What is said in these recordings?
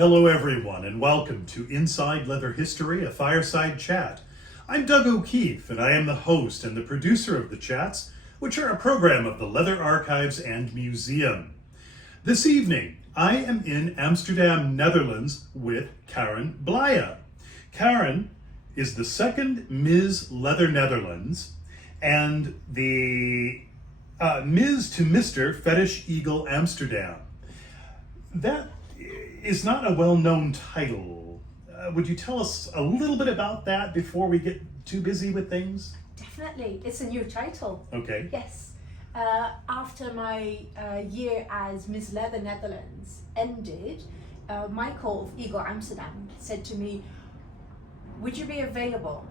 Hello everyone and welcome to Inside Leather History, a Fireside Chat. I'm Doug OKeeffe and I am the host and the producer of the chats, which are a program of the Leather Archives and Museum. This evening, I am in Amsterdam, Netherlands with Rain Bleie. Karen is the second Ms. Leather Netherlands and the Ms. to Mr. Fetish Eagle Amsterdam. That is not a well-known title. Would you tell us a little bit about that before we get too busy with things? Definitely, it's a new title. Okay. Yes. After my year as Miss Leather Netherlands ended, Michael of Eagle Amsterdam said to me, would you be available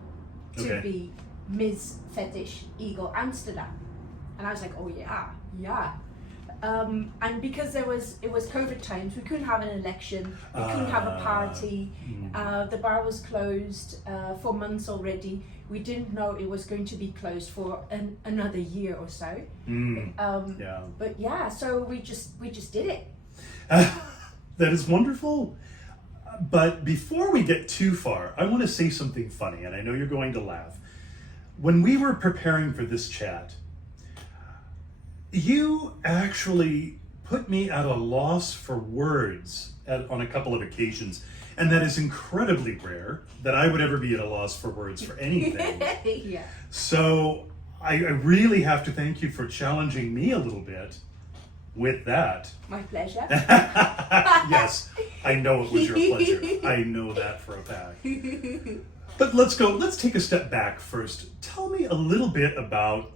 to be Miss Fetish Eagle Amsterdam? And I was like, oh yeah. And because it was COVID times, we couldn't have an election, we couldn't have a party, the bar was closed for months already. We didn't know it was going to be closed for another year or so. But yeah, so we just did it. That is wonderful. But before we get too far, I want to say something funny, and I know you're going to laugh. When we were preparing for this chat, you actually put me at a loss for words on a couple of occasions, and that is incredibly rare that I would ever be at a loss for words for anything. Yeah. So I really have to thank you for challenging me a little bit with that. My pleasure. Yes, I know it was your pleasure. I know that for a fact. But let's take a step back first. Tell me a little bit about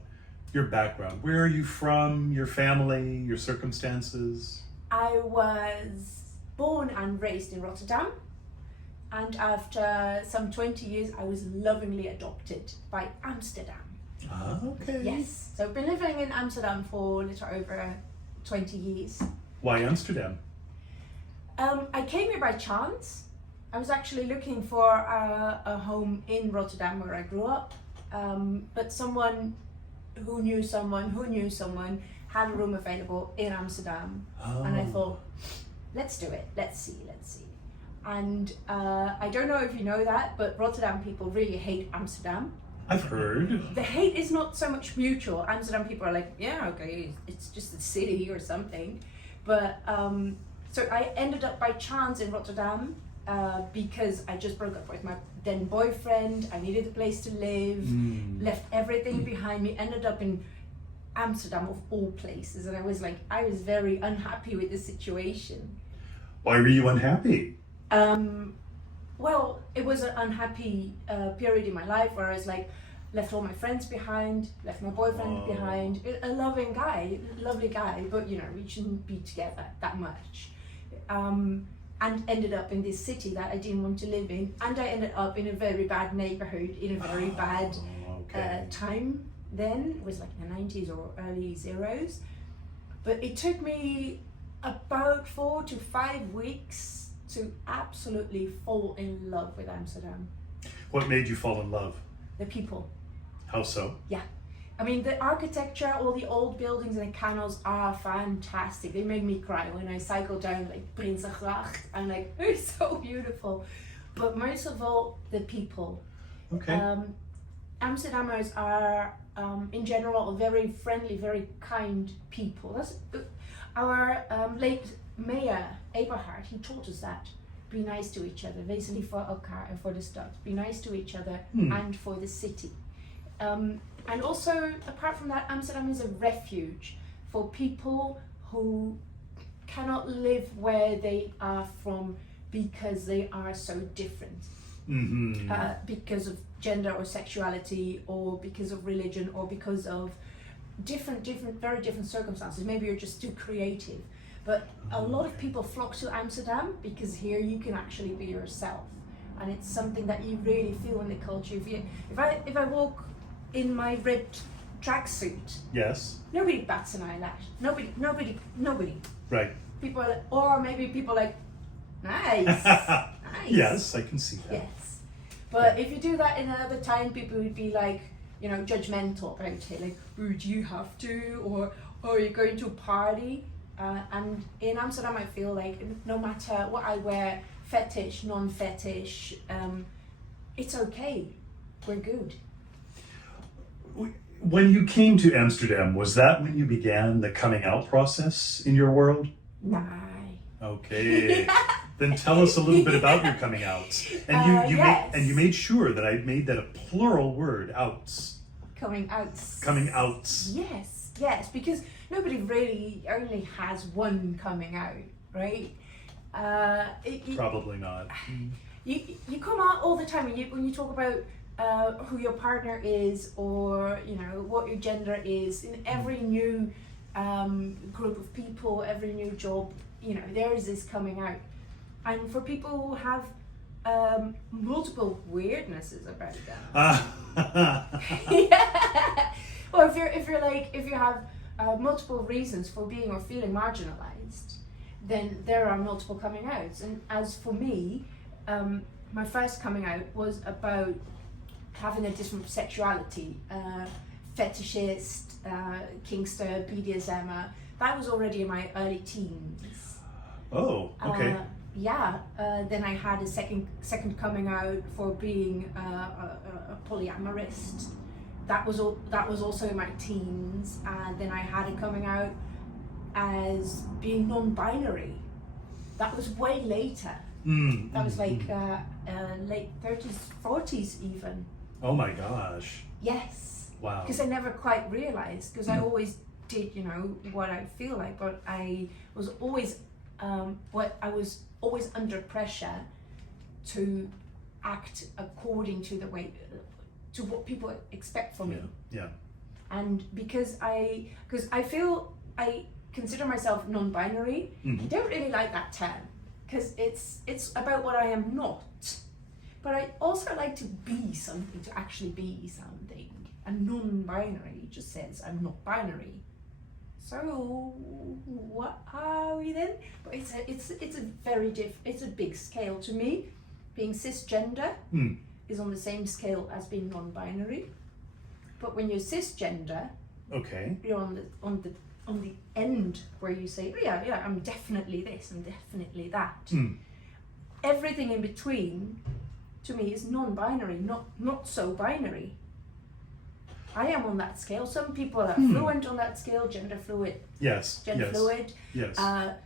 your background. Where are you from, your family, your circumstances? I was born and raised in Rotterdam, and after some 20 years I was lovingly adopted by Amsterdam. Ah, okay. Yes, so I've been living in Amsterdam for a little over 20 years. Why Amsterdam? I came here by chance. I was actually looking for a home in Rotterdam where I grew up, but someone who knew someone had a room available in Amsterdam. And I thought, let's do it, let's see. And I don't know if you know that, but Rotterdam people really hate Amsterdam. I've heard. The hate is not so much mutual. Amsterdam people are like, yeah, okay, it's just a city or something. But so I ended up by chance in Rotterdam because I just broke up with my then boyfriend. I needed a place to live, left everything behind me, ended up in Amsterdam of all places. And I was very unhappy with the situation. Why were you unhappy? Well, it was an unhappy period in my life where I was like, left all my friends behind, left my boyfriend behind, a lovely guy, but you know, we shouldn't be together that much. And ended up in this city that I didn't want to live in, and I ended up in a very bad neighborhood, in a very bad time then. It was like the 90s or early zeros. But it took me about 4 to 5 weeks to absolutely fall in love with Amsterdam. What made you fall in love? The people. How so? Yeah. I mean, the architecture, all the old buildings and canals are fantastic. They made me cry when I cycled down like Prinsengracht. I'm like, it's so beautiful. But most of all, the people. Okay. Amsterdammers are, in general, very friendly, very kind people. That's our late mayor, Eberhard, he taught us that. Be nice to each other. Wees lief voor elkaar en voor de stad. Be nice to each other and for the city. And also, apart from that, Amsterdam is a refuge for people who cannot live where they are from because they are so different. Because of gender or sexuality, or because of religion, or because of very different circumstances. Maybe you're just too creative. But a lot of people flock to Amsterdam because here you can actually be yourself. And it's something that you really feel in the culture. If I walk in my red tracksuit, yes, nobody bats an eyelash. Nobody. Right. People are like, or maybe people like, nice, nice. Yes, I can see that. Yes. But if you do that in another time, people would be like, you know, judgmental about it. Like, oh, do you have to? Or are you going to a party? And in Amsterdam, I feel like no matter what I wear, fetish, non-fetish, it's okay. We're good. When you came to Amsterdam, was that when you began the coming out process in your world? Nah. Okay. Then tell us a little bit about your coming out. And you made sure that I made that a plural word, outs. Coming outs. Coming outs. Yes, because nobody really only has one coming out, right? Probably not. You come out all the time when you talk about who your partner is, or what your gender is. In every new group of people, every new job, there is this coming out. And for people who have multiple weirdnesses about them, yeah. Well, if you have multiple reasons for being or feeling marginalized, then there are multiple coming outs. And as for me, my first coming out was about having a different sexuality, fetishist, kinkster, BDSM. That was already in my early teens. Oh, okay. Then I had a second coming out for being a polyamorist. That was also in my teens. And then I had a coming out as being non-binary. That was way later. That was like late 30s, 40s even. Oh my gosh. Yes. Wow. Because I never quite realized, because I always did, what I feel like, but I was always always under pressure to act according to the way, to what people expect from me. Yeah. And because I consider myself non-binary, I don't really like that term, because it's about what I am not. But I also like to be something, to actually be something. And non-binary just says I'm not binary. So what are we then? But it's a very it's a big scale to me. Being cisgender is on the same scale as being non-binary. But when you're cisgender, okay, you're on the end where you say, yeah, I'm definitely this, I'm definitely that. Everything in between, to me, is non-binary, not so binary. I am on that scale. Some people are fluent on that scale, gender fluid. Yes. Gender fluid. Yes.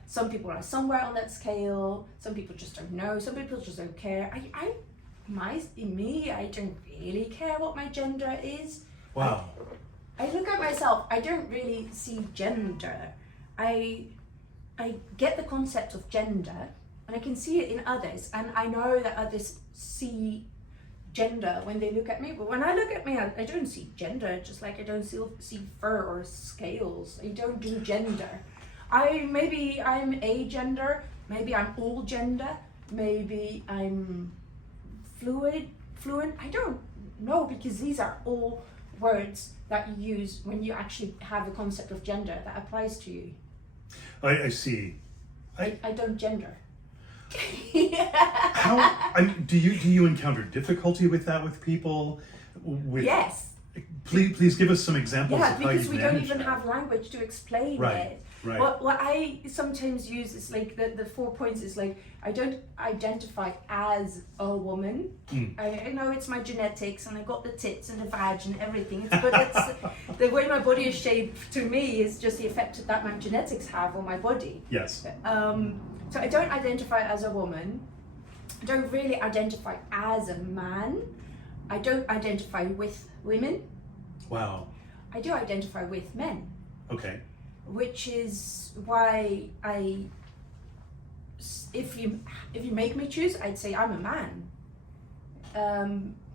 Some people are somewhere on that scale. Some people just don't know. Some people just don't care. I don't really care what my gender is. Wow. I look at myself. I don't really see gender. I get the concept of gender, and I can see it in others, and I know that others see gender when they look at me, but when I look at me, I don't see gender, just like I don't see fur or scales. I don't do gender. Maybe I'm agender, maybe I'm all gender, maybe I'm fluent. I don't know, because these are all words that you use when you actually have a concept of gender that applies to you. I see. I don't gender. Do you encounter difficulty with that with people? Yes. Please give us some examples of how you manage because we don't even have language to explain it. Right. What I sometimes use is like the 4 points is like, I don't identify as a woman. I know it's my genetics, and I got the tits and the vag and everything, but it's the way my body is shaped, to me, is just the effect that my genetics have on my body. Yes. So I don't identify as a woman. I don't really identify as a man. I don't identify with women. Wow. I do identify with men. Okay. Which is why if you make me choose, I'd say I'm a man.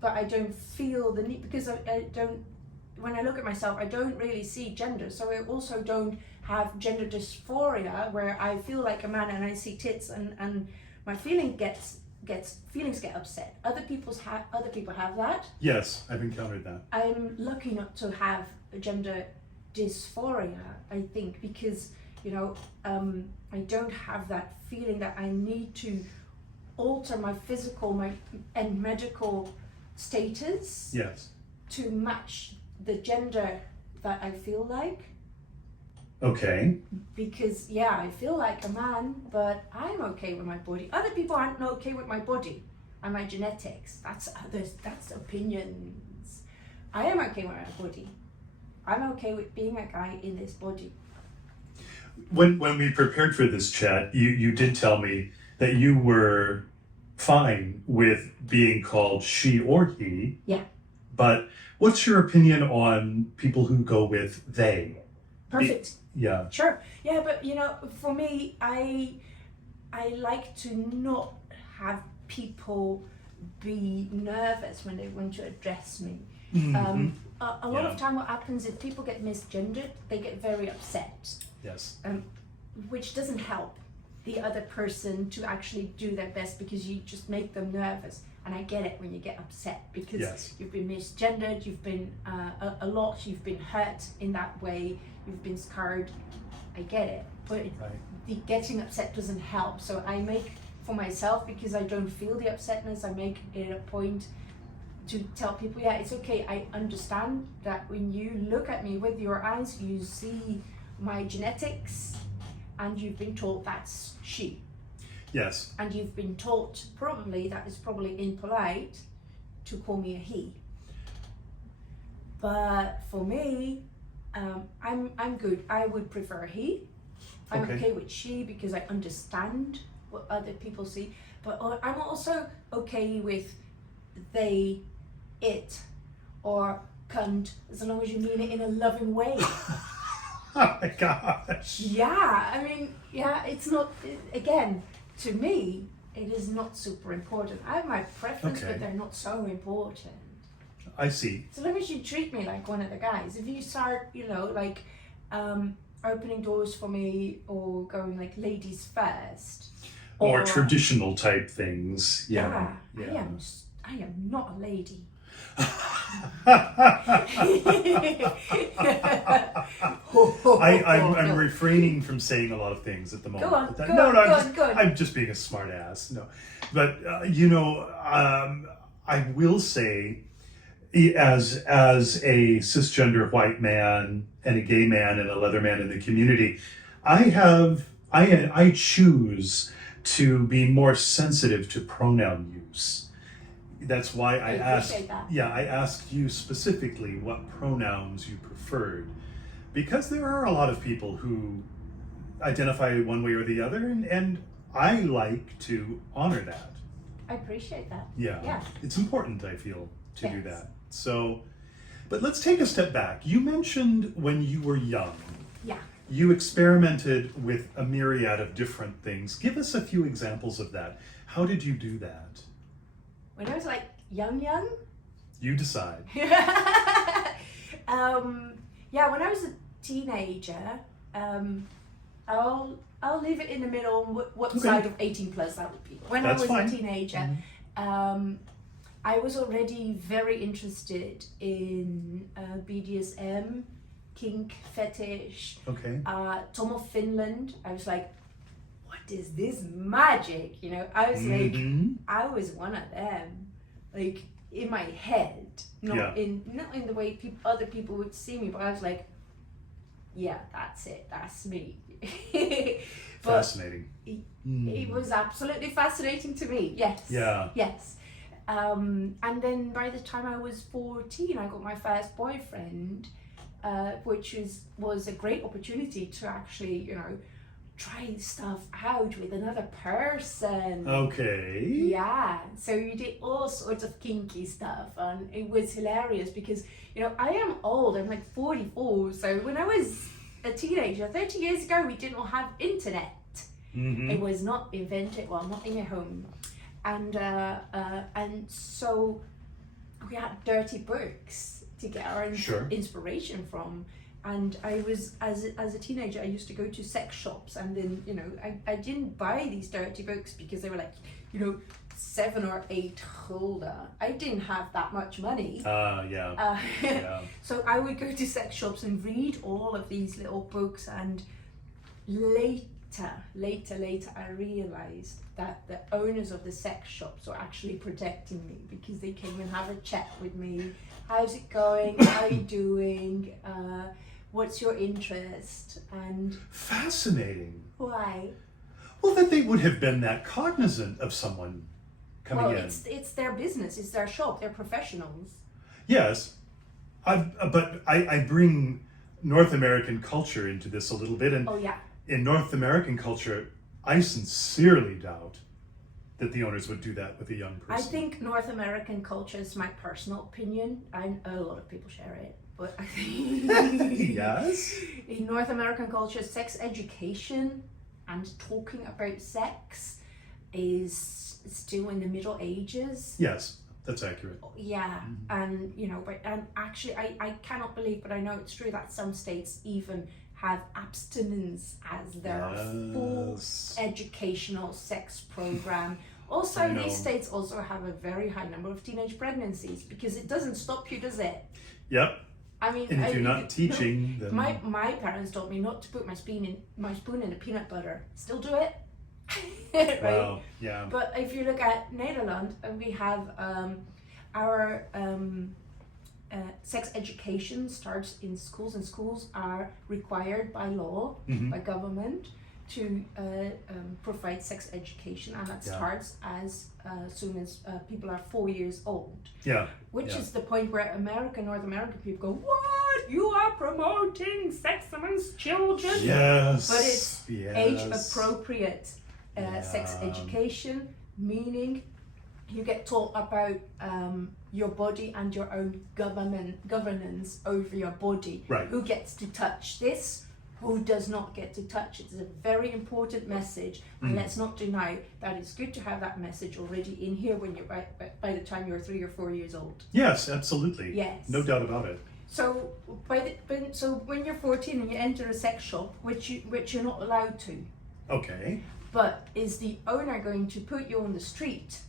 But I don't feel the need, because I don't, when I look at myself, I don't really see gender. So I also don't have gender dysphoria, where I feel like a man and I see tits and my feelings get upset. Other people have that. Yes, I've encountered that. I'm lucky not to have a gender dysphoria, I think, because I don't have that feeling that I need to alter my physical and medical status. Yes. To match the gender that I feel like. Okay. Because yeah, I feel like a man, but I'm okay with my body. Other people aren't okay with my body and my genetics. That's others. That's opinions. I am okay with my body. I'm okay with being a guy in this body. When we prepared for this chat, you did tell me that you were fine with being called she or he. Yeah. But what's your opinion on people who go with they? Perfect. Yeah. Sure. Yeah, but you know, for me, I like to not have people be nervous when they want to address me. Mm-hmm. A lot of time what happens if people get misgendered, they get very upset. Yes. Which doesn't help the other person to actually do their best, because you just make them nervous. And I get it when you get upset, because you've been misgendered, you've been you've been hurt in that way, you've been scarred. I get it, but the getting upset doesn't help. So I make, for myself, because I don't feel the upsetness, I make it a point to tell people, yeah, it's okay. I understand that when you look at me with your eyes, you see my genetics, and you've been taught that's she. Yes. And you've been taught probably that it's probably impolite to call me a he. But for me, I'm good. I would prefer he. I'm okay with she because I understand what other people see. But I'm also okay with they, it, or cunt, as long as you mean it in a loving way. Oh my gosh. Yeah, I mean, yeah, it's not, again, to me, it is not super important. I have my preference, but they're not so important. I see. So long as you treat me like one of the guys. If you start, you know, like opening doors for me, or going like ladies first, or traditional type things. Yeah. I am not a lady. I'm refraining from saying a lot of things at the moment. Go on. I'm just being a smart ass. No, but you know, I will say, as a cisgender white man and a gay man and a leather man in the community, I choose to be more sensitive to pronoun use. That's why I asked. That. Yeah, I asked you specifically what pronouns you preferred, because there are a lot of people who identify one way or the other, and I like to honor that. I appreciate that. Yeah. It's important, I feel, to do Yes. that. So, but let's take a step back. You mentioned when you were young. Yeah. You experimented with a myriad of different things. Give us a few examples of that. How did you do that? When I was like young. You decide. Yeah, when I was a teenager, I'll leave it in the middle on what side of 18 plus that would be. When I was a teenager, I was already very interested in BDSM, kink, fetish, Tom of Finland. I was like, what is this magic? You know, I was like, I was one of them, like in my head, not in the way other people would see me, but I was like, yeah, that's it, that's me. Fascinating. It was absolutely fascinating to me. Yes. Yeah. Yes. And then by the time I was 14, I got my first boyfriend, which was a great opportunity to actually, you know, try stuff out with another person. Okay. Yeah. So you did all sorts of kinky stuff, and it was hilarious because, you know, I am old. I'm like 44. So when I was a teenager, 30 years ago, we did not have internet. It was not invented, well, not in my home. And so we had dirty books to get our inspiration from. And I was, as a teenager, I used to go to sex shops, and then, you know, I didn't buy these dirty books because they were like, you know, 7 or 8 holder. I didn't have that much money. So I would go to sex shops and read all of these little books, and later I realized that the owners of the sex shops were actually protecting me, because they came and have a chat with me. How's it going? How are you doing? what's your interest and Fascinating. why? Well, that they would have been that cognizant of someone coming Well, in. it's their business, it's their shop, they're professionals. Yes, but I bring North American culture into this a little bit, and Oh yeah. in North American culture, I sincerely doubt that the owners would do that with a young person. I think North American culture is my personal opinion. A lot of people share it, but I think Yes. in North American culture, sex education and talking about sex is still in the Middle Ages. Yes, that's accurate. Yeah, and and actually, I cannot believe, but I know it's true that some states even have abstinence as their full Yes. educational sex program. I Also, know. these states also have a very high number of teenage pregnancies because it doesn't stop you, does it? Yep. I mean, And if you're not teaching, then my parents told me not to put my spoon in the peanut butter. Still do it, right? wow, yeah, But if you look at Netherlands, we have our sex education starts in schools, and schools are required by law, by government, to provide sex education, and that Yeah. starts as soon as people are 4 years old. yeah, Which yeah. is the point where North American people go, "What? You are promoting sex amongst children?" Yes, But it's yes. age-appropriate sex Yeah. education, meaning you get taught about your body and your own governance over your body. Right. Who gets to touch this? Who does not get to touch it? It's a very important message, and let's not deny that it's good to have that message already in here when you're by the time you're 3 or 4 years old. Yes, absolutely. Yes. No doubt about it. So when you're 14 and you enter a sex shop, which you're not allowed to, Okay. but is the owner going to put you on the street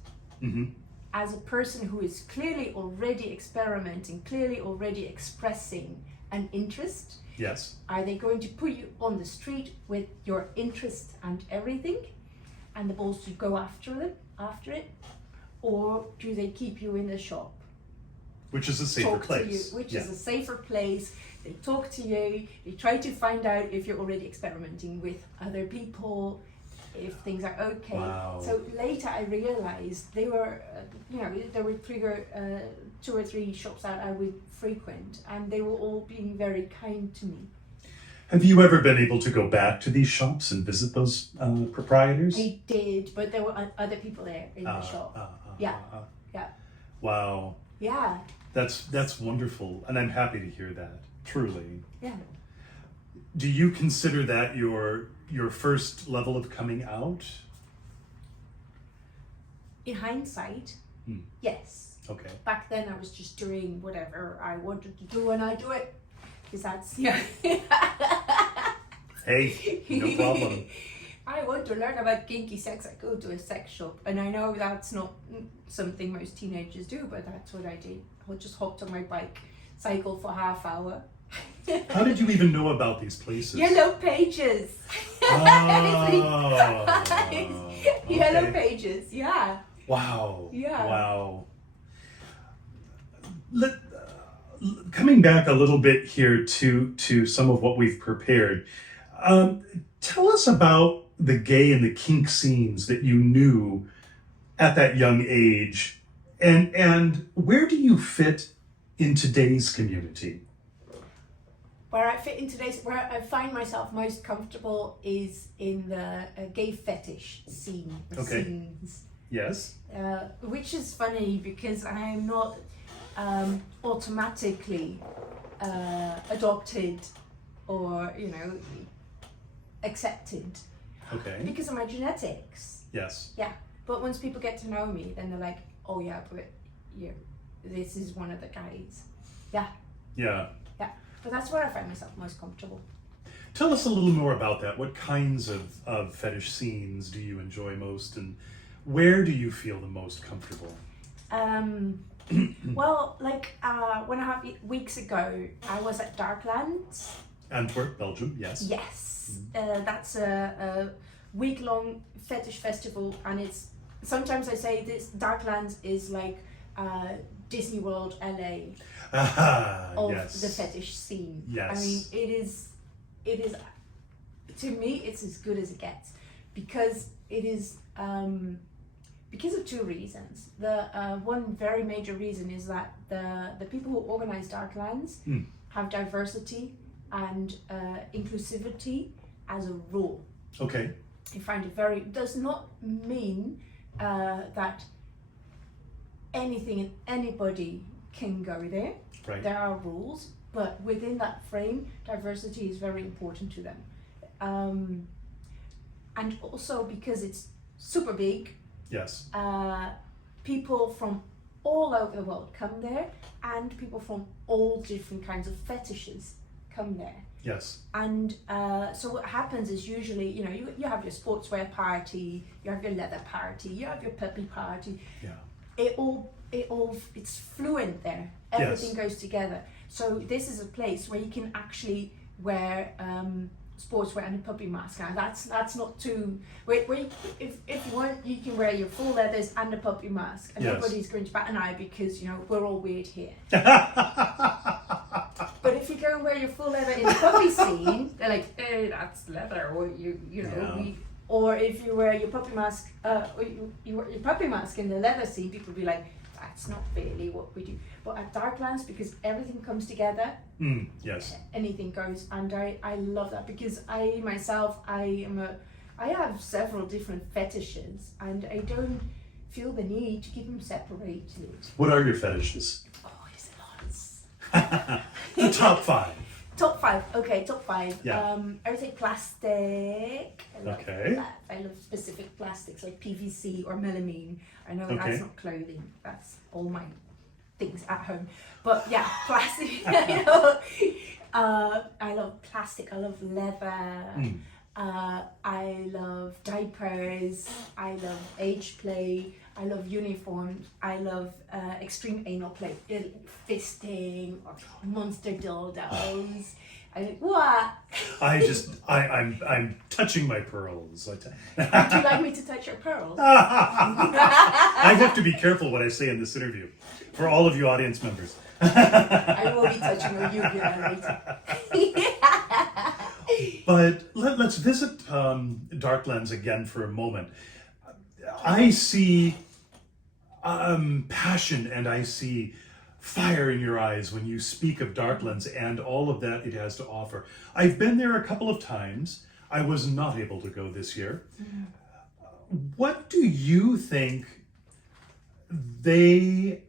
Mm-hmm. as a person who is clearly already experimenting, clearly already expressing an interest? Yes. Are they going to put you on the street with your interest and everything, and the balls to go after it, or do they keep you in the shop? Which is a safer Talk place. to you, which yeah. is a safer place. They talk to you, they try to find out if you're already experimenting with other people, if things are okay. Wow. So later I realized they were, there were 2 or 3 shops that I would frequent, and they were all being very kind to me. Have you ever been able to go back to these shops and visit those proprietors? I did, but there were other people there in the shop. Yeah. Yeah. Wow. Yeah. That's wonderful, and I'm happy to hear that. Truly. Yeah. Do you consider that your first level of coming out? In hindsight, yes. Okay. Back then I was just doing whatever I wanted to do, and I do it because that's Hey, no problem. I want to learn about kinky sex. I go to a sex shop, and I know that's not something most teenagers do, but that's what I did. I just hopped on my bike, cycled for half hour. How did you even know about these places? Yellow pages. Oh, Yellow okay. pages. Yeah. Wow. Yeah. Wow. Coming back a little bit here to some of what we've prepared, tell us about the gay and the kink scenes that you knew at that young age, and where do you fit in today's community? Where I find myself most comfortable is in the gay fetish scene. Okay. Scenes. Yes. Which is funny because I am not automatically adopted or accepted Okay. because of my genetics. Yes. Yeah, but once people get to know me, then they're like, "Oh yeah, but this is one of the guys." Yeah, Yeah. yeah. But that's where I find myself most comfortable. Tell us a little more about that. What kinds of fetish scenes do you enjoy most, and where do you feel the most comfortable? Well, like 1.5 weeks ago, I was at Darklands. Antwerp, Belgium, yes. Yes, that's a week-long fetish festival, and it's sometimes I say this Darklands is like Disney World LA of yes. the fetish scene. Yes. I mean, it is, to me, it's as good as it gets, because it is, because of two reasons. The one very major reason is that the people who organize Darklands have diversity and inclusivity as a rule. Okay. I find it does not mean that anything and anybody can go there. Right. There are rules, but within that frame, diversity is very important to them. And also because it's super big, Yes. people from all over the world come there, and people from all different kinds of fetishes come there. Yes. And so what happens is usually, you know, you have your sportswear party, you have your leather party, you have your puppy party. Yeah. It's fluent there. Everything goes together. So this is a place where you can actually wear sportswear and a puppy mask. Now that's not too. If you want, you can wear your full leathers and a puppy mask, and nobody's going to bat an eye, because you know we're all weird here. But if you go and wear your full leather in the puppy scene, they're like, "Hey, that's leather," or you know. Or if you wear your puppy mask, you wear your puppy mask in the leather scene, people will be like, "That's not really what we do." But at Darklands, because everything comes together, yes, anything goes, and I love that, because I myself I have several different fetishes, and I don't feel the need to keep them separated. What are your fetishes? Oh, there's lots. The top 5. Top 5. Okay, top 5. Yeah. I would say plastic. I love Okay. that. I love specific plastics like PVC or melamine. I know Okay. that's not clothing. That's all my things at home. But yeah, plastic. I love plastic. I love leather. I love diapers. I love age play. I love uniforms. I love extreme anal play, fisting or monster dildos. What? I'm touching my pearls. Would you like me to touch your pearls? I have to be careful what I say in this interview for all of you audience members. I will be touching your uvula later. But let's visit Darklands again for a moment. I see passion and I see fire in your eyes when you speak of Darklands and all of that it has to offer. I've been there a couple of times. I was not able to go this year. What do you think they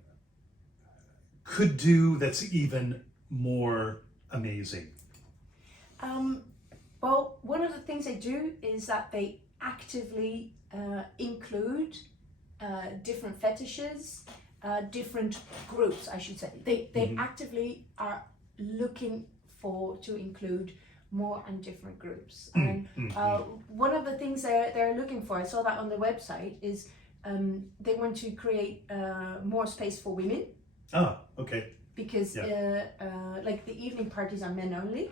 could do that's even more amazing? Well, one of the things they do is that they actively include different fetishes, different groups, I should say. They actively are looking to include more and different groups. And one of the things they're looking for, I saw that on the website, is they want to create more space for women. Ah, okay. Because like the evening parties are men only.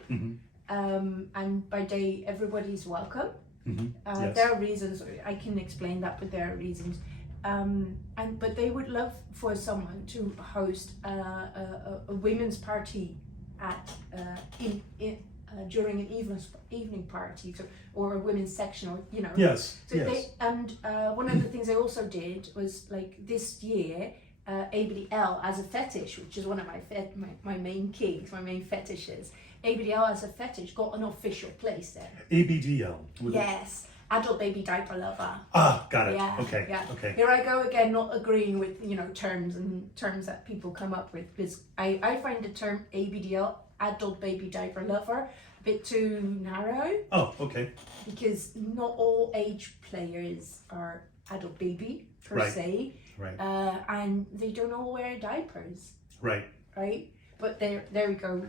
And by day everybody's welcome. Yes. There are reasons, I can explain that, but there are reasons. But they would love for someone to host a women's party at during an evening party, or a women's section, or you know. Yes. So one of the things they also did was, like, this year, ABDL as a fetish, which is one of my main kinks, my main fetishes. ABDL as a fetish got an official place there. ABDL. Yes, adult baby diaper lover. Ah, got it. Yeah, Okay. yeah. Okay. Here I go again, not agreeing with terms that people come up with, because I find the term ABDL, adult baby diaper lover, a bit too narrow. Oh, okay. Because not all age players are adult baby per se. Right. And they don't all wear diapers. Right. Right. But there we go.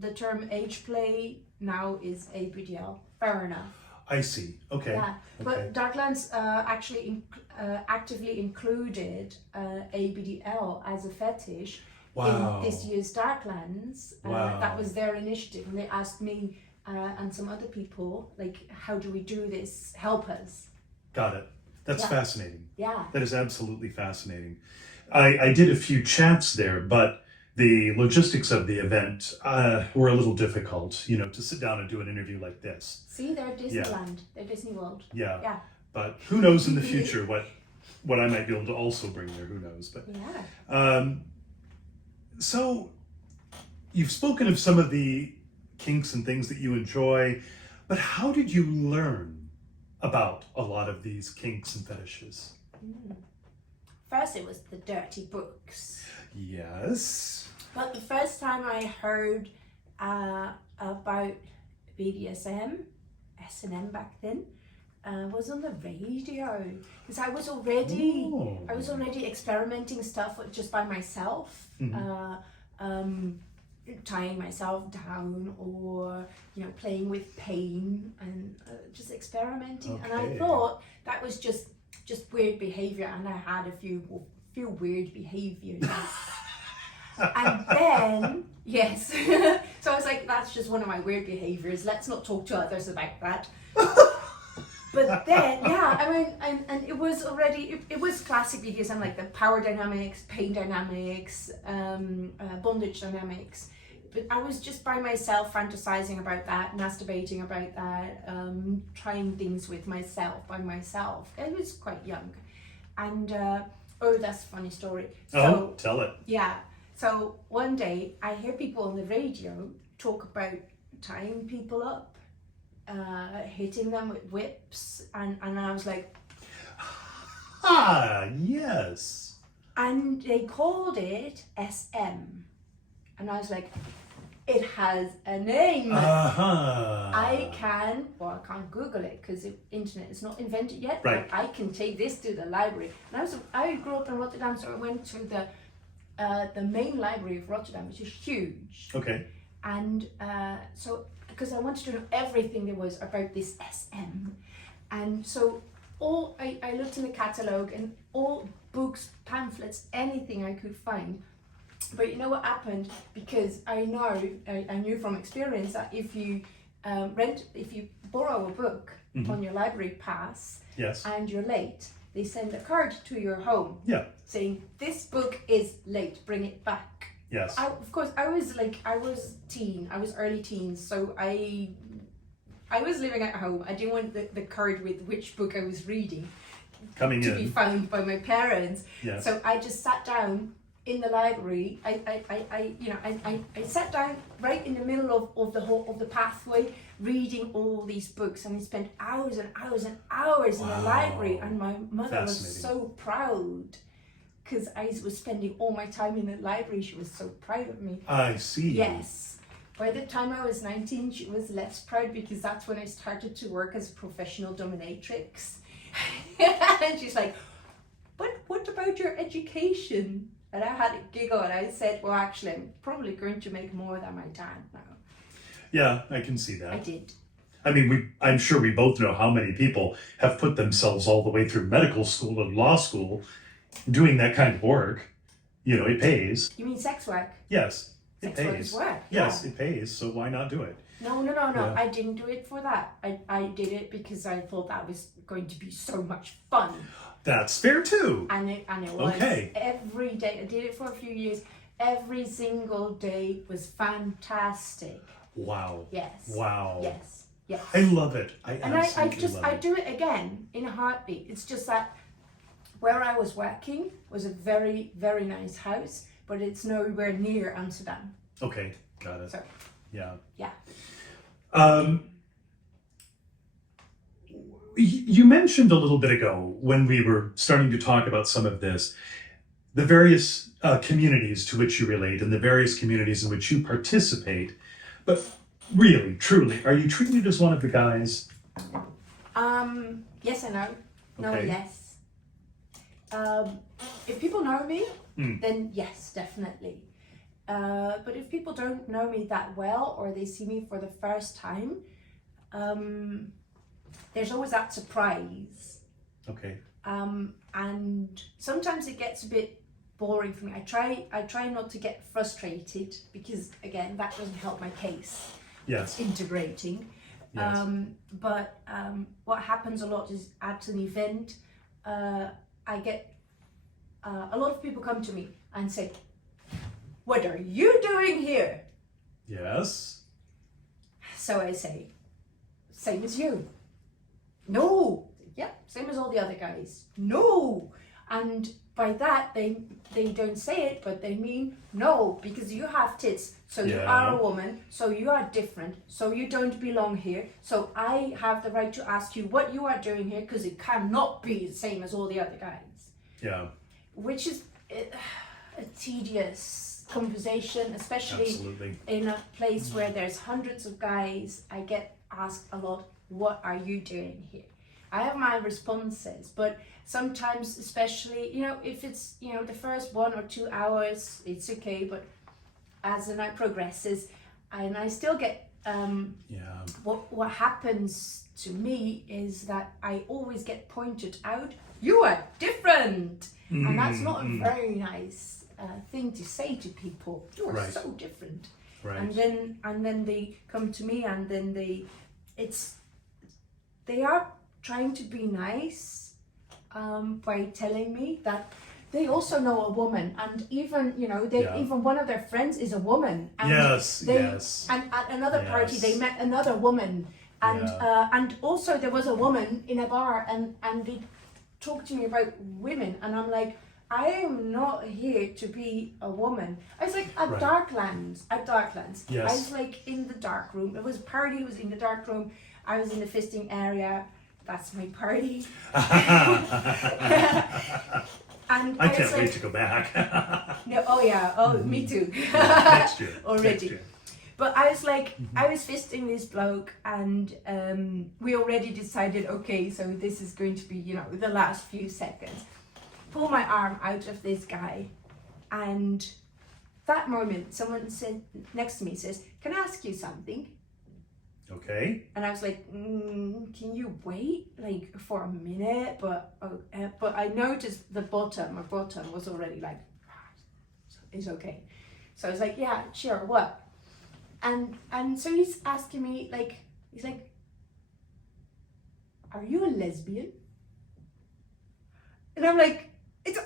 The term age play now is ABDL. Fair enough. I see. Okay. Yeah. Okay. But Darklands actually actively included ABDL as a fetish in this year's Darklands. Wow. That was their initiative, and they asked me and some other people, like, how do we do this? Help us. Got it. That's Yeah. fascinating. Yeah. That is absolutely fascinating. I did a few chats there, but the logistics of the event were a little difficult, you know, to sit down and do an interview like this. See, they're Disneyland. They're Disney World. Yeah. Yeah. But who knows in the future what I might be able to also bring there, who knows. But Yeah. so you've spoken of some of the kinks and things that you enjoy, but how did you learn about a lot of these kinks and fetishes? First, it was the dirty books. Yes. But the first time I heard about BDSM, S&M back then, was on the radio. Because I was already experimenting stuff just by myself. Tying myself down, or playing with pain, and just experimenting. Okay. And I thought that was just weird behavior, and I had a few weird behaviors. And then yes, so I was like, that's just one of my weird behaviors, let's not talk to others about that. But then, yeah, I mean, and it was already, it was classic BDSM, like the power dynamics, pain dynamics, bondage dynamics. But I was just by myself fantasizing about that, masturbating about that, trying things with myself, by myself. I was quite young. And, that's a funny story. So, tell it. yeah. So one day I hear people on the radio talk about tying people up, hitting them with whips, and I was like, yes. And they called it SM, and I was like, it has a name. I can't Google it because the internet is not invented yet. Right. But I can take this to the library. And I grew up in Rotterdam, so I went to the main library of Rotterdam, which is huge. Okay. And so, because I wanted to know everything there was about this SM, and so I looked in the catalogue, and all books, pamphlets, anything I could find. But you know what happened? Because I knew from experience that if you borrow a book on your library pass, yes, and you're late, they send a card to your home, saying this book is late, bring it back. Yes. Of course, I was early teens, so I was living at home. I didn't want the card with which book I was reading to be found by my parents. Yes. So I just sat down in the library. I sat down right in the middle of the pathway, reading all these books, and I spent hours and hours and hours in the library. And my mother was so proud, because I was spending all my time in the library. She was so proud of me. I see. Yes. By the time I was 19, she was less proud, because that's when I started to work as a professional dominatrix. And she's like, but what about your education? And I had a giggle, and I said, well, actually, I'm probably going to make more than my dad now. Yeah, I can see that. I did. I mean, I'm sure we both know how many people have put themselves all the way through medical school and law school doing that kind of work. It pays. You mean sex work? Yes, it Sex work pays. is work. Yes, yeah. It pays, so why not do it? No. Yeah. I didn't do it for that. I did it because I thought that was going to be so much fun. That's fair too. And it was every day. I did it for a few years. Every single day was fantastic. Wow. Yes. Wow. Yes. Yes. I love it. I do it again in a heartbeat. It's just that where I was working was a very, very nice house, but it's nowhere near Amsterdam. Okay, got it. So, yeah. Yeah. You mentioned a little bit ago, when we were starting to talk about some of this, the various communities to which you relate and the various communities in which you participate. But really, truly, are you treated as one of the guys? Yes and no. No, Okay. yes. If people know me, then yes, definitely. But if people don't know me that well, or they see me for the first time, there's always that surprise. Okay. And sometimes it gets a bit boring for me. I try not to get frustrated, because again, that doesn't help my case. Yes. It's integrating. Yes. But what happens a lot is, at an event, I get a lot of people come to me and say, "What are you doing here?" Yes. So I say, "Same as you." "No." "Yeah, same as all the other guys." "No." And by that, they don't say it, but they mean no, because you have tits, so you are a woman, so you are different, so you don't belong here. So I have the right to ask you what you are doing here, because it cannot be the same as all the other guys. Yeah. Which is a tedious conversation, especially Absolutely. in a place where there's hundreds of guys. I get asked a lot, what are you doing here? I have my responses, but sometimes, especially, if it's, the first 1 or 2 hours, it's okay, but as the night progresses, and I still get, what happens to me is that I always get pointed out, you are different, and that's not a very nice thing to say to people. You are so different. Right. And then they come to me, and then they are trying to be nice by telling me that they also know a woman, and even even one of their friends is a woman. And And at another party they met another woman, and also there was a woman in a bar, and they talked to me about women, and I'm like, I am not here to be a woman. I was like at Darklands. Yes. I was like in the dark room. It was a party. It was in the dark room. I was in the fisting area. That's my party. And I can't wait to go back. Me too. Next year. Already. Next year. But I was like, I was fisting this bloke, and we already decided, okay, so this is going to be, the last few seconds. Pull my arm out of this guy, and that moment, someone said next to me says, "Can I ask you something?" Okay. And I was like, can you wait like for a minute? But I noticed my bottom was already like, it's okay. So I was like, yeah, sure, what? And so he's asking me, he's like, are you a lesbian? And I'm like, it's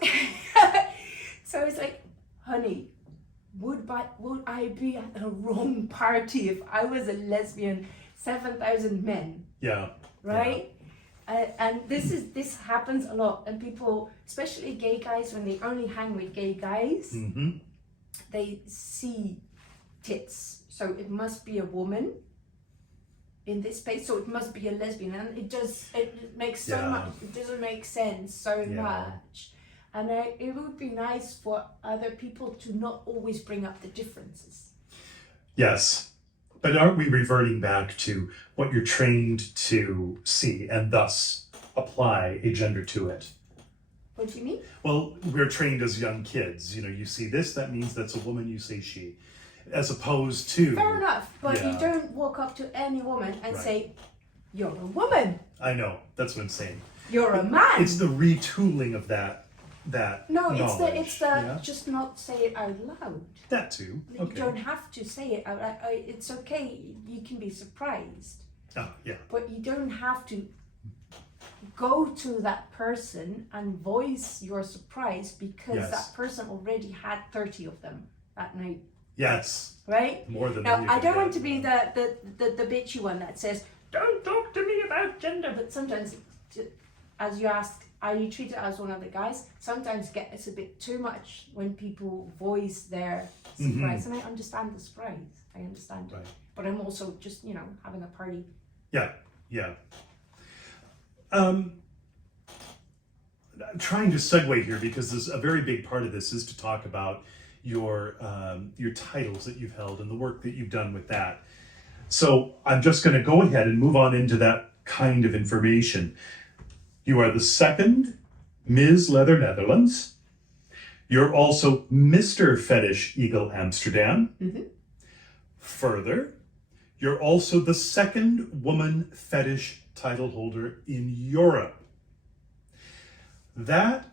so I was like, honey, would I be at the wrong party if I was a lesbian? 7,000 men. Yeah. Right? Yeah. And this happens a lot, and people, especially gay guys, when they only hang with gay guys, they see tits. So it must be a woman in this space, so it must be a lesbian, and it makes so much, it doesn't make sense so much. And it would be nice for other people to not always bring up the differences. Yes, but aren't we reverting back to what you're trained to see and thus apply a gender to it? What do you mean? Well, we're trained as young kids. You see this, that means that's a woman, you say she. As opposed to... Fair enough, but you don't walk up to any woman and say, you're a woman. I know, that's what I'm saying. You're a man. It's the retooling of that knowledge. It's the just not say it out loud. That too. Okay. You don't have to say it out loud. It's okay. You can be surprised. Oh, yeah. But you don't have to go to that person and voice your surprise because that person already had 30 of them that night. Yes. Right? More than now. I don't want to be the bitchy one that says, "Don't talk to me about gender." But sometimes, as you ask, are you treated as one of the guys? Sometimes it's a bit too much when people voice their surprise, and I understand the surprise. I understand it, but I'm also just having a party. Yeah. Trying to segue here because there's a very big part of this is to talk about your titles that you've held and the work that you've done with that. So I'm just going to go ahead and move on into that kind of information. You are the second Ms. Leather Netherlands. You're also Mr. Fetish Eagle Amsterdam. Further, you're also the second woman fetish title holder in Europe. That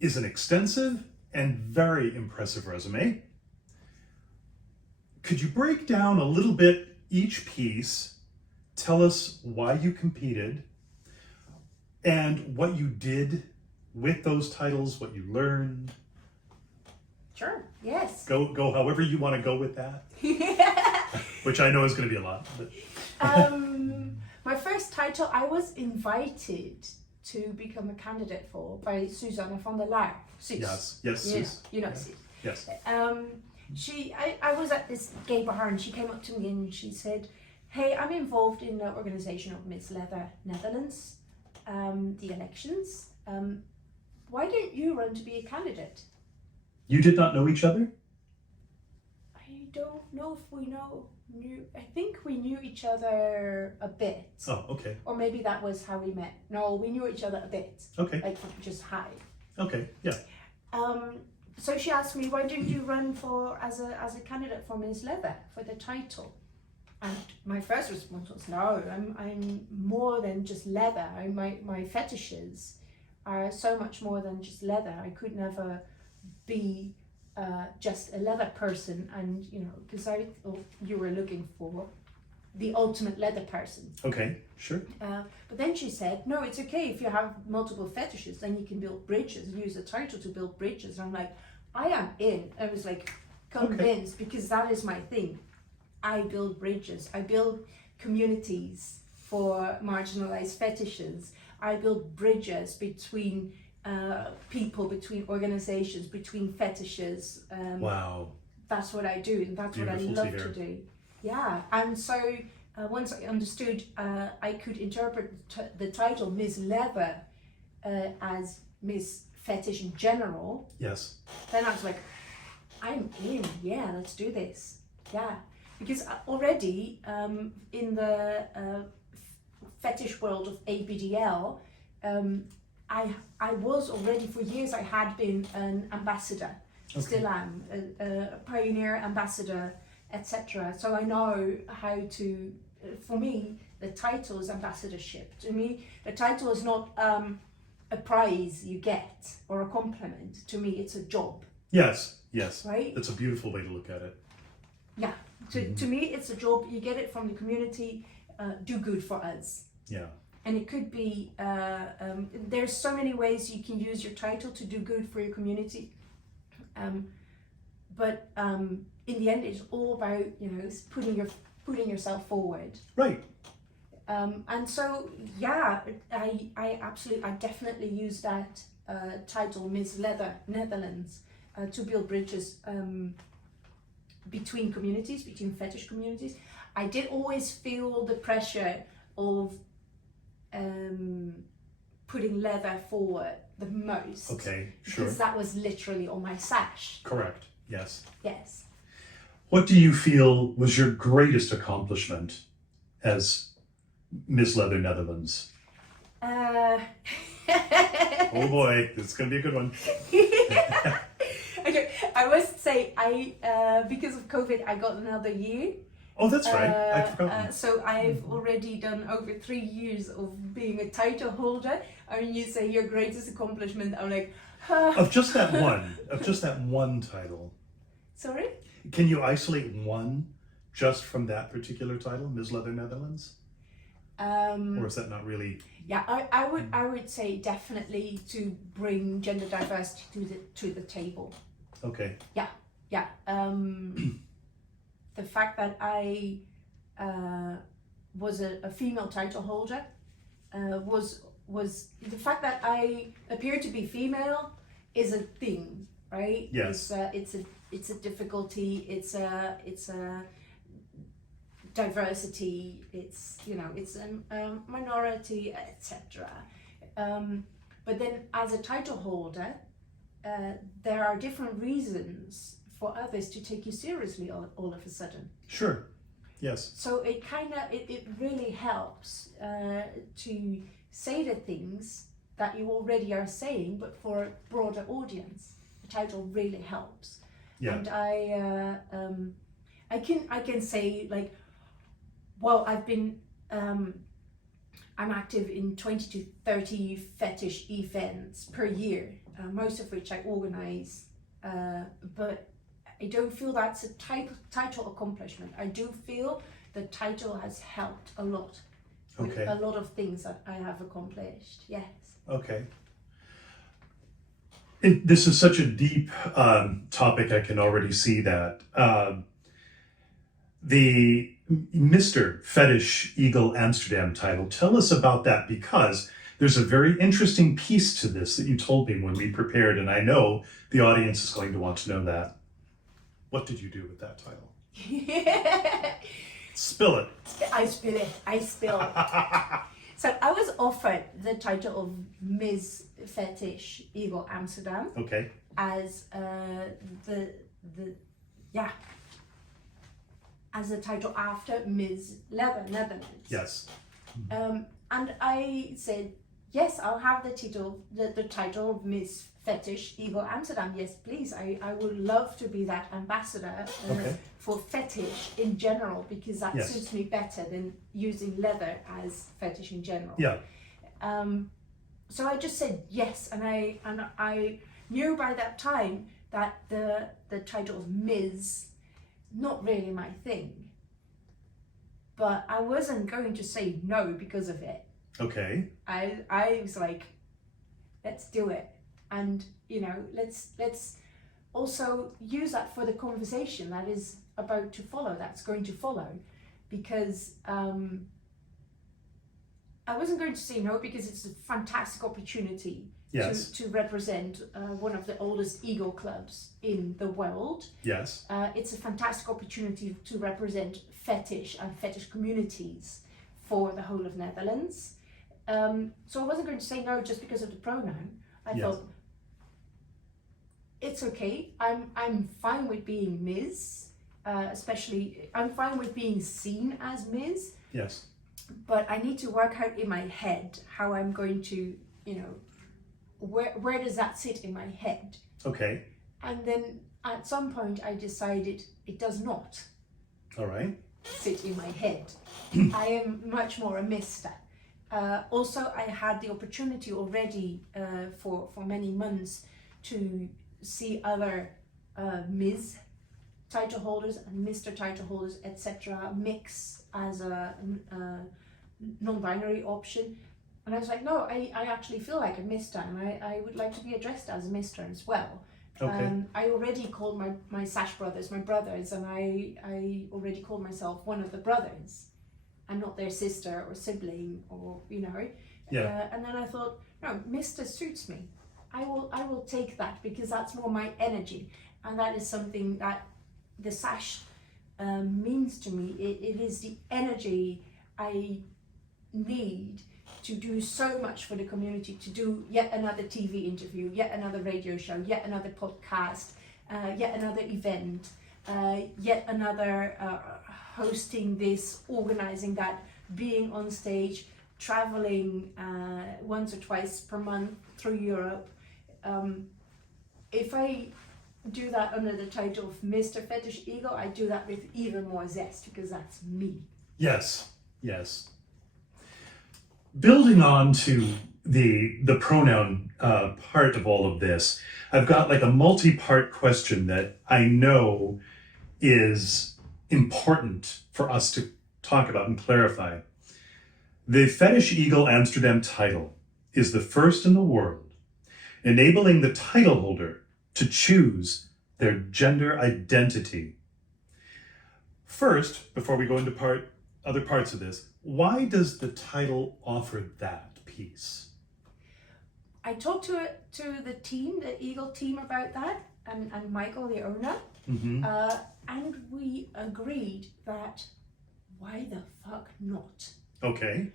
is an extensive and very impressive resume. Could you break down a little bit each piece, tell us why you competed, and what you did with those titles, what you learned? Sure. Yes. Go however you want to go with that. Which I know is going to be a lot. But. My first title, I was invited to become a candidate for by Susanne van der Laar. Sus. Yes, Yeah, Sus. you know Sus. Yes. I was at this gay bar and she came up to me and she said, "Hey, I'm involved in the organization of Miss Leather Netherlands, the elections. Why don't you run to be a candidate?" You did not know each other? I don't know if we knew. I think we knew each other a bit. Oh, okay. Or maybe that was how we met. No, we knew each other a bit. Okay. Like just hi. Okay, yeah. So she asked me, "Why didn't you run for as a candidate for Miss Leather for the title?" And my first response was, "No, I'm more than just leather. My fetishes are so much more than just leather. I could never be just a leather person." And because I thought you were looking for the ultimate leather person. Okay, sure. But then she said, "No, it's okay if you have multiple fetishes, then you can build bridges, use a title to build bridges." And I'm like, I am in. I was like convinced because that is my thing. I build bridges. I build communities for marginalized fetishes. I build bridges between people, between organizations, between fetishes. Wow. That's what I do, and that's Beautiful what I love to to do. Yeah, and so once I understood I could interpret the title Miss Leather as Miss Fetish in general, Yes. then I was like, I'm in. Yeah, let's do this. Yeah, because already in the fetish world of ABDL, I was already for years. I had been an ambassador, still am a pioneer ambassador, etc. So I know how to. For me, the title is ambassadorship. To me, the title is not a prize you get or a compliment. To me, it's a job. Yes, yes. Right? That's a beautiful way to look at it. Yeah. To me, it's a job. You get it from the community. Do good for us. Yeah. And it could be, there's so many ways you can use your title to do good for your community. But in the end, it's all about, putting yourself forward. Right. And so, yeah, I definitely use that title, Miss Leather Netherlands, to build bridges between communities, between fetish communities. I did always feel the pressure of putting leather forward the most. Okay, sure. Because that was literally on my sash. Correct, yes. Yes. What do you feel was your greatest accomplishment as Miss Leather Netherlands? Oh boy, this is going to be a good one. Okay, I must say, because of COVID, I got another year. Oh, that's right. I'd forgotten. So I've already done over 3 years of being a title holder. I mean, you say your greatest accomplishment, I'm like, Of just that one title. Sorry? Can you isolate one just from that particular title, Ms. Leather Netherlands? Or is that not really? Yeah, I would say definitely to bring gender diversity to the table. Okay. Yeah. The fact that I was a female title holder was the fact that I appear to be female is a thing, right? Yes. It's a difficulty. It's a diversity. It's a minority, etc. But then, as a title holder, there are different reasons for others to take you seriously all of a sudden. Sure. Yes. So it really helps to say the things that you already are saying, but for a broader audience. The title really helps. Yeah. And I can say, like, well, I'm active in 20 to 30 fetish events per year, most of which I organize, but I don't feel that's a title accomplishment. I do feel the title has helped a lot with Okay. a lot of things that I have accomplished. Yes. Okay. This is such a deep topic. I can already see that. The Mr. Fetish Eagle Amsterdam title, tell us about that, because there's a very interesting piece to this that you told me when we prepared, and I know the audience is going to want to know that. What did you do with that title? Spill it. I spill it. I spill it. So I was offered the title of Ms. Fetish Eagle Amsterdam. Okay. As as a title after Ms. Leather, Netherlands. Yes. And I said, yes, I'll have the title of Ms. Fetish Eagle Amsterdam. Yes, please. I would love to be that ambassador for fetish in general, because that suits me better than using leather as fetish in general. Yeah. So I just said yes, and I knew by that time that the title of Ms. not really my thing, but I wasn't going to say no because of it. Okay. I was like, let's do it, and let's also use that for the conversation that is about to follow, that's going to follow, because I wasn't going to say no, because it's a fantastic opportunity to represent one of the oldest eagle clubs in the world. Yes. It's a fantastic opportunity to represent fetish and fetish communities for the whole of Netherlands. So I wasn't going to say no just because of the pronoun. I thought, it's okay. I'm fine with being Ms. Especially, I'm fine with being seen as Ms. Yes. But I need to work out in my head how I'm going to, where does that sit in my head? Okay. And then at some point I decided it does not. All right. Sit in my head. I am much more a mister. Also, I had the opportunity already for many months to see other Ms. title holders and Mr. title holders, etc. mix as a non-binary option, and I was like, no, I actually feel like a Mr. and I would like to be addressed as a Mr. as well. Okay. I already called my Sash brothers my brothers, and I already called myself one of the brothers and not their sister or sibling, or and then I thought, no, Mr. suits me. I will take that, because that's more my energy, and that is something that the sash means to me. It is the energy I need to do so much for the community, to do yet another TV interview, yet another radio show, yet another podcast, yet another event, yet another hosting this, organizing that, being on stage, traveling once or twice per month through Europe. If I do that under the title of Mr. Fetish Eagle, I do that with even more zest, because that's me. Yes. Yes. Building on to the pronoun part of all of this, I've got like a multi-part question that I know is important for us to talk about and clarify. The Fetish Eagle Amsterdam title is the first in the world, enabling the title holder to choose their gender identity. First, before we go into other parts of this, why does the title offer that piece? I talked to the team, the Eagle team, about that, and Michael, the owner, and we agreed that why the fuck not? Okay.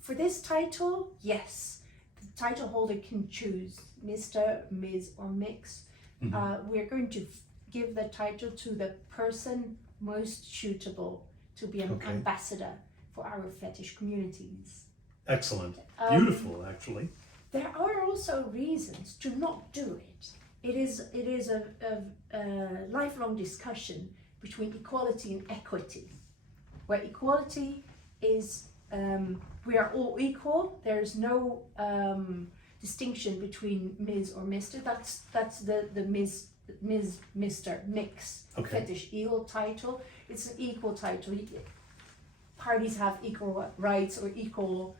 For this title, yes, the title holder can choose Mr., Ms. or Mix. We're going to give the title to the person most suitable to be an ambassador for our fetish communities. Excellent. Beautiful, actually. There are also reasons to not do it. It is a lifelong discussion between equality and equity, where equality is we are all equal. There is no distinction between Ms. or Mr. That's the Ms. Mr. Mix Fetish Eagle title. It's an equal title. Parties have equal rights or equal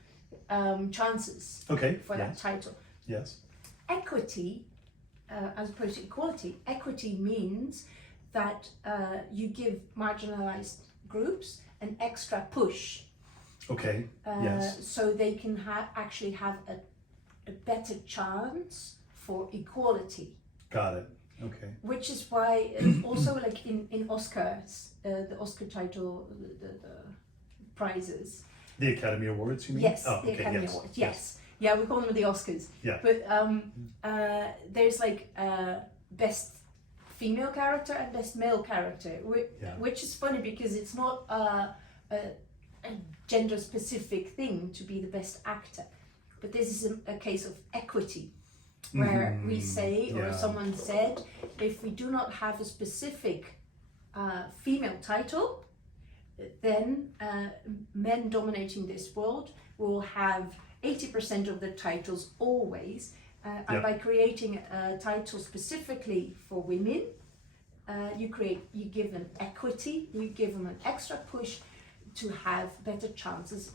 chances Okay. for that title. Yes. Equity, as opposed to equality, equity means that you give marginalized groups an extra push. Okay. Yes. So they can actually have a better chance for equality. Got it. Okay. Which is why also like in Oscars, the Oscar title, the prizes. The Academy Awards, you mean? Yes, oh, the okay, Academy yes. Awards. Yes. Yeah, we call them the Oscars. Yeah. But there's like best female character and best male character, which is funny because it's not a gender specific thing to be the best actor. But this is a case of equity, where we say, or someone said, if we do not have a specific female title, then men dominating this world will have 80% of the titles always. And by creating a title specifically for women, you give them equity, you give them an extra push to have better chances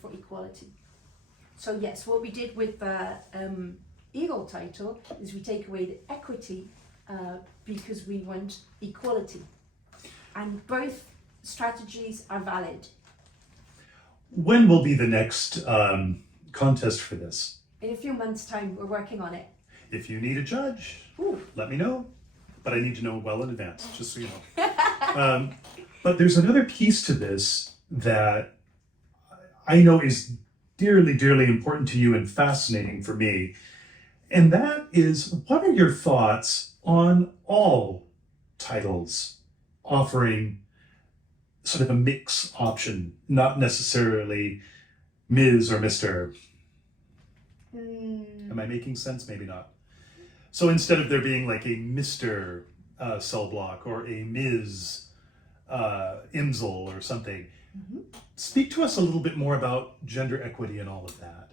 for equality. So yes, what we did with the Eagle title is we take away the equity because we want equality. And both strategies are valid. When will be the next contest for this? In a few months' time, we're working on it. If you need a judge, let me know. But I need to know well in advance, just so you know. But there's another piece to this that I know is dearly, dearly important to you and fascinating for me. And that is, what are your thoughts on all titles offering sort of a mix option, not necessarily Ms. or Mr.? Am I making sense? Maybe not. So instead of there being like a Mr. Cell Block or a Ms. Imsel or something, speak to us a little bit more about gender equity and all of that.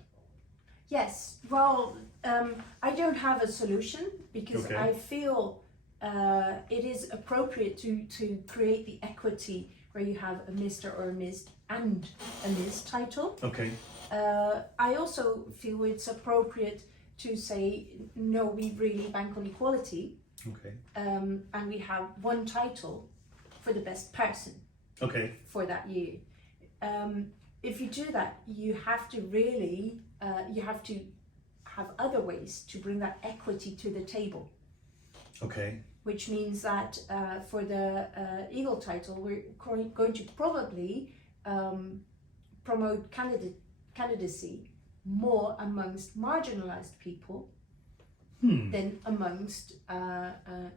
Yes, well, I don't have a solution because I feel it is appropriate to create the equity where you have a Mr. or a Ms. and a Ms. title. Okay. I also feel it's appropriate to say, no, we really bank on equality. Okay. And we have one title for the best person. Okay. For that year. If you do that, you have to really, you have to have other ways to bring that equity to the table. Okay. Which means that for the Eagle title, we're going to probably promote candidacy more amongst marginalized people than amongst, can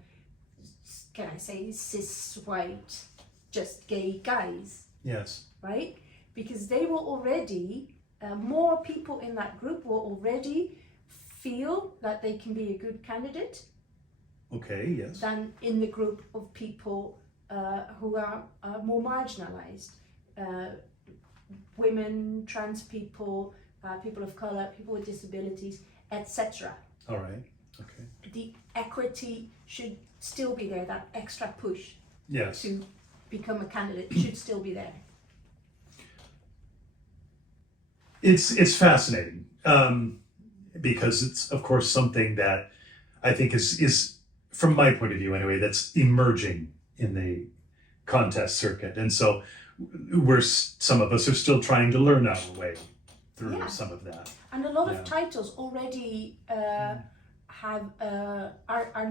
I say, cis white, just gay guys. Yes. Right? Because they will already, more people in that group will already feel that they can be a good candidate. Okay, yes. Than in the group of people who are more marginalized. Women, trans people, people of color, people with disabilities, etc. All right. Okay. The equity should still be there, that extra push to become a candidate should still be there. It's fascinating because it's, of course, something that I think is from my point of view anyway, that's emerging in the contest circuit. And so some of us are still trying to learn our way through some of that. And a lot of titles already are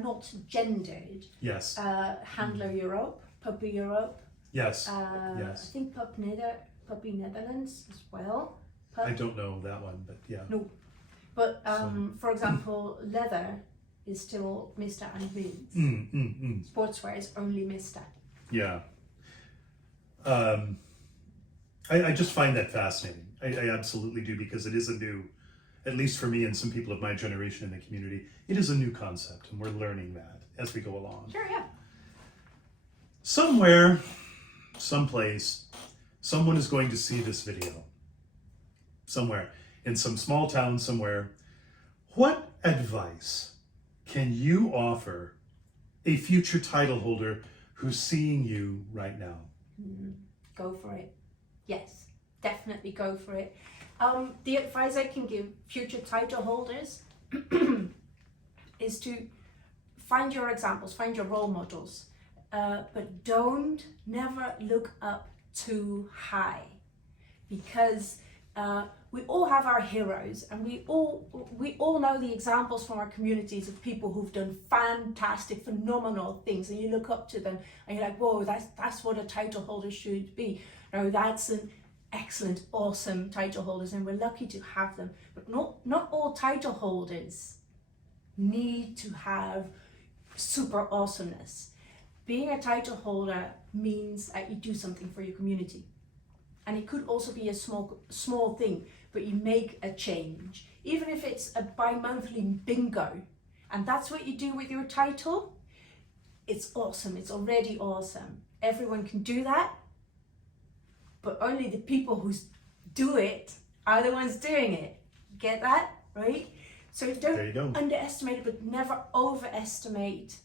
not gendered. Yes. Handler Europe, Puppy Europe. Yes. I think Puppy Netherlands as well. I don't know that one, but yeah. No. But for example, leather is still Mr. and Ms. Sportswear is only Mr. Yeah. I just find that fascinating. I absolutely do, because it is a new, at least for me and some people of my generation in the community, it is a new concept, and we're learning that as we go along. Sure, yeah. Somewhere, someplace, someone is going to see this video. Somewhere, in some small town somewhere. What advice can you offer a future title holder who's seeing you right now? Go for it. Yes, definitely go for it. The advice I can give future title holders is to find your examples, find your role models, but never look up too high, because we all have our heroes, and we all know the examples from our communities of people who've done fantastic, phenomenal things, and you look up to them and you're like, whoa, that's what a title holder should be. No, that's an excellent, awesome title holders, and we're lucky to have them. But not all title holders need to have super awesomeness. Being a title holder means that you do something for your community. And it could also be a small thing, but you make a change. Even if it's a bi-monthly bingo, and that's what you do with your title, it's awesome. It's already awesome. Everyone can do that, but only the people who do it are the ones doing it. Get that, right? So don't underestimate it, but never overestimate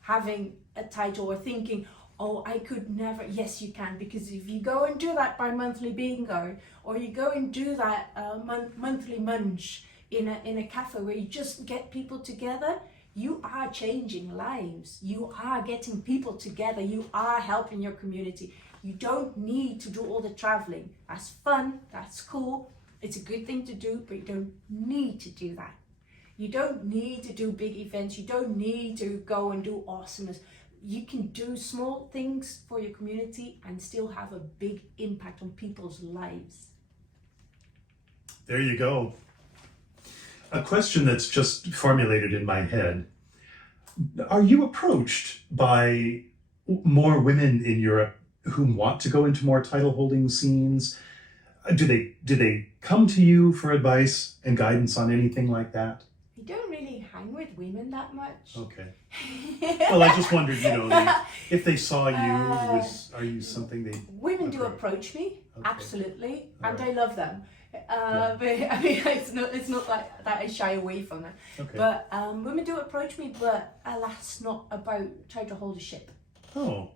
having a title or thinking, oh, I could never. Yes, you can, because if you go and do that bi-monthly bingo, or you go and do that monthly munch in a cafe where you just get people together, you are changing lives. You are getting people together. You are helping your community. You don't need to do all the traveling. That's fun, that's cool. It's a good thing to do, but you don't need to do that. You don't need to do big events. You don't need to go and do awesomeness. You can do small things for your community and still have a big impact on people's lives. There you go. A question that's just formulated in my head. Are you approached by more women in Europe who want to go into more title holding scenes? Do they come to you for advice and guidance on anything like that? We don't really hang with women that much. Okay. Well, I just wondered, if they saw you, are you something they... Women do approach me, okay. Absolutely, all and right. I love them. But I mean, it's not like that I shy away from them. Okay. But women do approach me, but alas, not about title holdership. Oh.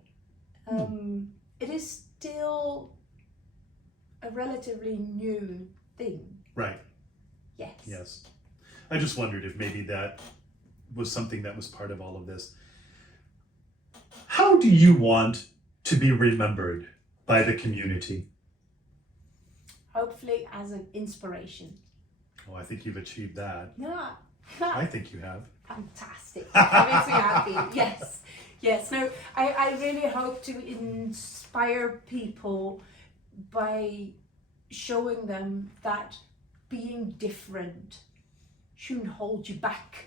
It is still a relatively new thing. Right. Yes. Yes. I just wondered if maybe that was something that was part of all of this. How do you want to be remembered by the community? Hopefully as an inspiration. Oh, I think you've achieved that. Yeah. I think you have. Fantastic. That makes me happy. Yes. Yes. No, I really hope to inspire people by showing them that being different shouldn't hold you back.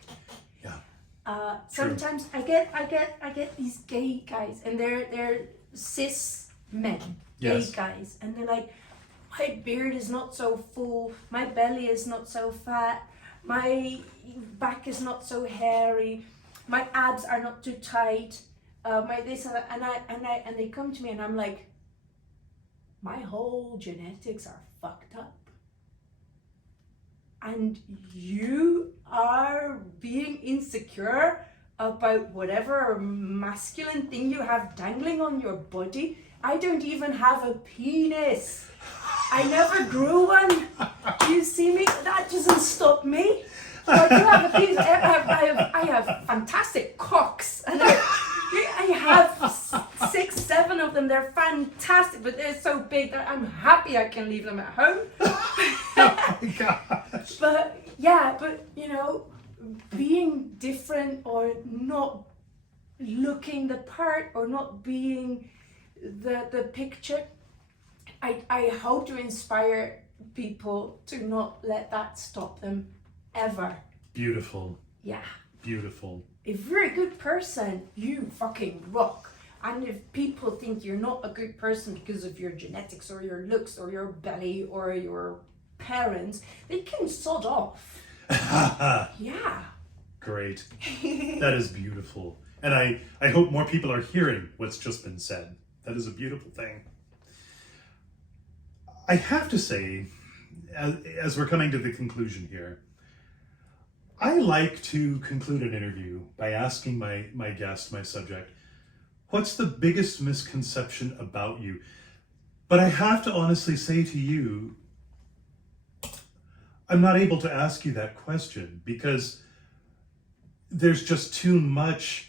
Yeah. Sometimes I get these gay guys, and they're cis men, Yes. gay guys, and they're like, my beard is not so full, my belly is not so fat, my back is not so hairy, my abs are not too tight, my this and that, and they come to me and I'm like, my whole genetics are fucked up. And you are being insecure about whatever masculine thing you have dangling on your body. I don't even have a penis. I never grew one. You see me? That doesn't stop me. So I do have a penis. I have fantastic cocks. And I have 6, 7 of them. They're fantastic, but they're so big that I'm happy I can leave them at home. Oh my gosh. But being different or not looking the part or not being the picture, I hope to inspire people to not let that stop them ever. Beautiful. Yeah. Beautiful. If you're a good person, you fucking rock. And if people think you're not a good person because of your genetics or your looks or your belly or your parents, they can sod off. Yeah. Great. That is beautiful. And I hope more people are hearing what's just been said. That is a beautiful thing. I have to say, as we're coming to the conclusion here, I like to conclude an interview by asking my guest, my subject, what's the biggest misconception about you? But I have to honestly say to you, I'm not able to ask you that question because there's just too much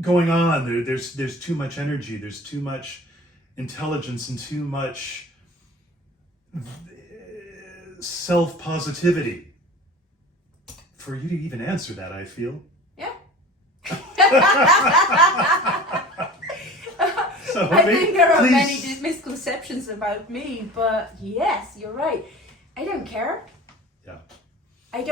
going on. There's too much energy. There's too much intelligence and too much self-positivity for you to even answer that, I feel. Yeah. So, I think there are please. many misconceptions about me, but yes, you're right. I don't care. Yeah. I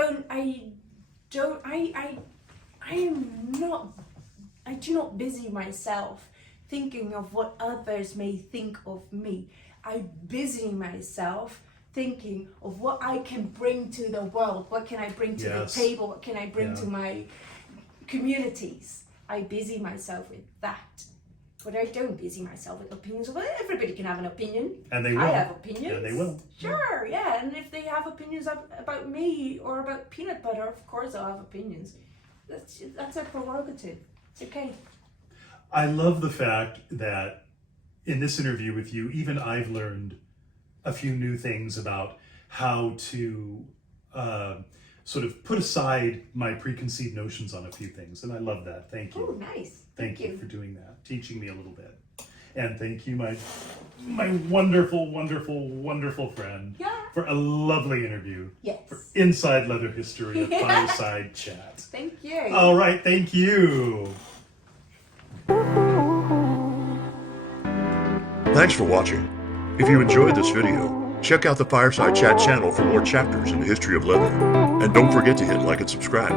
do not busy myself thinking of what others may think of me. I busy myself thinking of what I can bring to the world. What can I bring to Yes. the table? What can I bring Yeah. to my communities? I busy myself with that. But I don't busy myself with opinions. Well, everybody can have an opinion. And they will. I have opinions. And they will. Sure, yeah. And if they have opinions about me or about peanut butter, of course I'll have opinions. That's a prerogative. It's okay. I love the fact that in this interview with you, even I've learned a few new things about how to sort of put aside my preconceived notions on a few things. And I love that. Thank you. Oh, nice. Thank you for doing that, teaching me a little bit. And thank you, my wonderful, wonderful, wonderful friend, Yeah. for a lovely interview. Yes. For Inside Leather History, a Fireside Chat. Thank you. All right, thank you. Thanks for watching. If you enjoyed this video, check out the Fireside Chat channel for more chapters in the history of leather. And don't forget to hit like and subscribe.